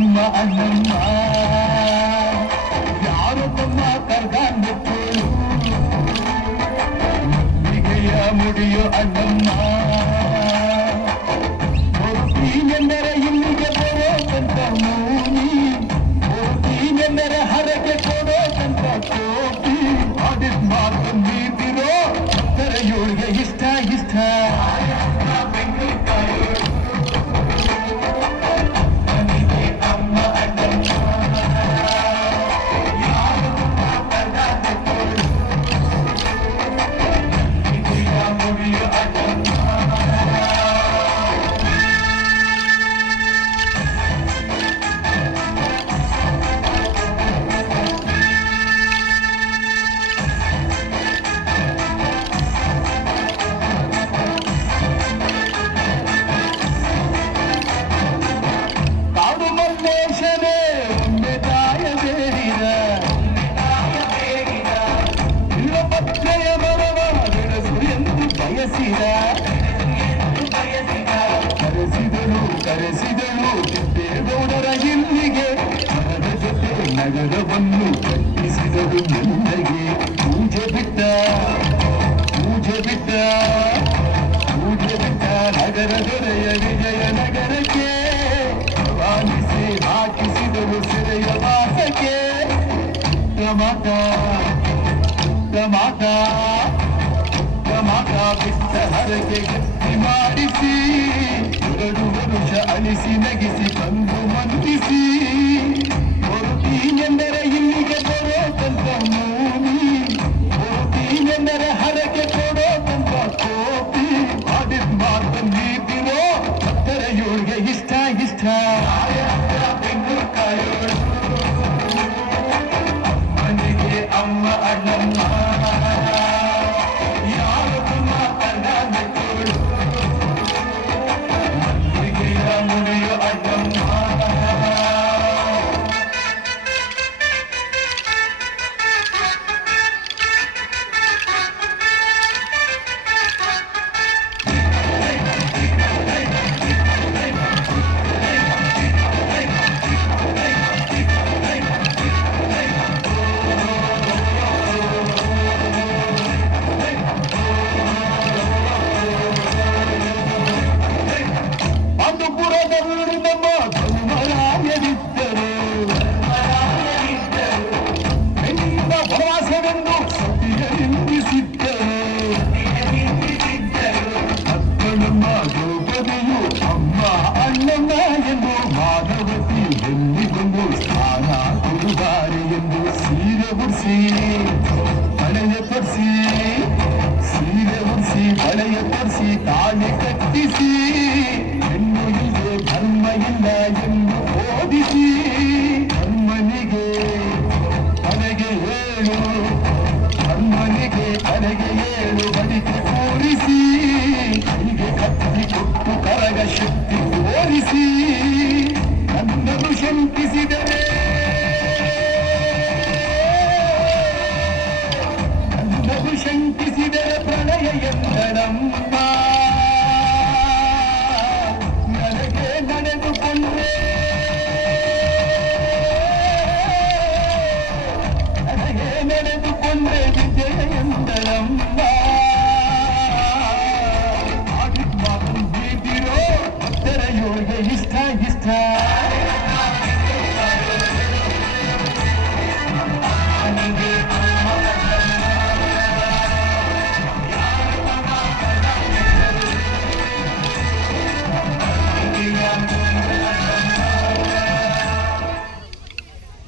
ಅಮ್ಮ ಅಣ್ಣಮ್ಮ ಯಾರು ತಮ್ಮ ಕರ್ಗಾನ್ನೆತ್ತೋಳು ಮಲ್ಲಿಗೆಯ ಮುಡಿಯೋ ಅಣ್ಣಮ್ಮ ಹೊರತೀನೆಂದರೆ ಇಲ್ಲಿಗೆ ಬರೋದಂತ ಮೂನಿ ಹೊರತೀನೆಂದರೆ ಹರಕೆ ಕೊಡೋದಂತ ಕೋಪಿ ಆಡಿದ್ ಮಾತು ನೀತಿರೋ ಇವಳಿಗೆ ಇಷ್ಟ ಇಷ್ಟ ಕರೆಸಿದಳು ಕೆಂಪೇಗೌಡರ ಇಲ್ಲಿಗೆ ಅವರ ಜೊತೆ ನಗರವನ್ನು ಕಟ್ಟಿಸಿದಳು ಮುಂದಗೆ ಪೂಜೆ ಬಿಟ್ಟ ನಗರ ದೊರೆಯ ವಿಜಯ ನಗರಕ್ಕೆ ವಾಲಿಸಿ ಹಾಕಿಸಿದಳು ಸೆರೆಯ ವಾಸಕ್ಕೆ ಟಮಾಟ ಬಿಟ್ಟ ಹರಕೆ ಗಟ್ಟಿ ಮಾಡಿಸಿ 2 ವರುಷ ಅಲಿಸಿ ನಗಿಸಿ ತಂದು ಮಂದಿಸಿ ಹೊರತೀನೆಂದರೆ ಇಲ್ಲಿಗೆ ಬರೋದಂತ ಮೂನಿ ಹೊರತೀನೆಂದರೆ ಹರಕೆ ಕೊಡೋದಂತ ಕೋಪಿ ಆಡಿದ್ ಮಾತು ನೀತಿರೋ ಹತ್ತರ ಇವಳಿಗೆ ಇಷ್ಟ ಇಷ್ಟ ಬೆಂಗಳೂರು ಮನೆಗೆ ಅಮ್ಮ ಅಣ್ಣಮ್ಮ ಹಳೆಯ ತರಿಸಿ ತಾಳಿ ಕಟ್ಟಿಸಿ ಹೆಣ್ಣು ಇಲ್ಲದೆ ಧರ್ಮ ಇಲ್ಲ ಎಂದು ಓದಿಸಿ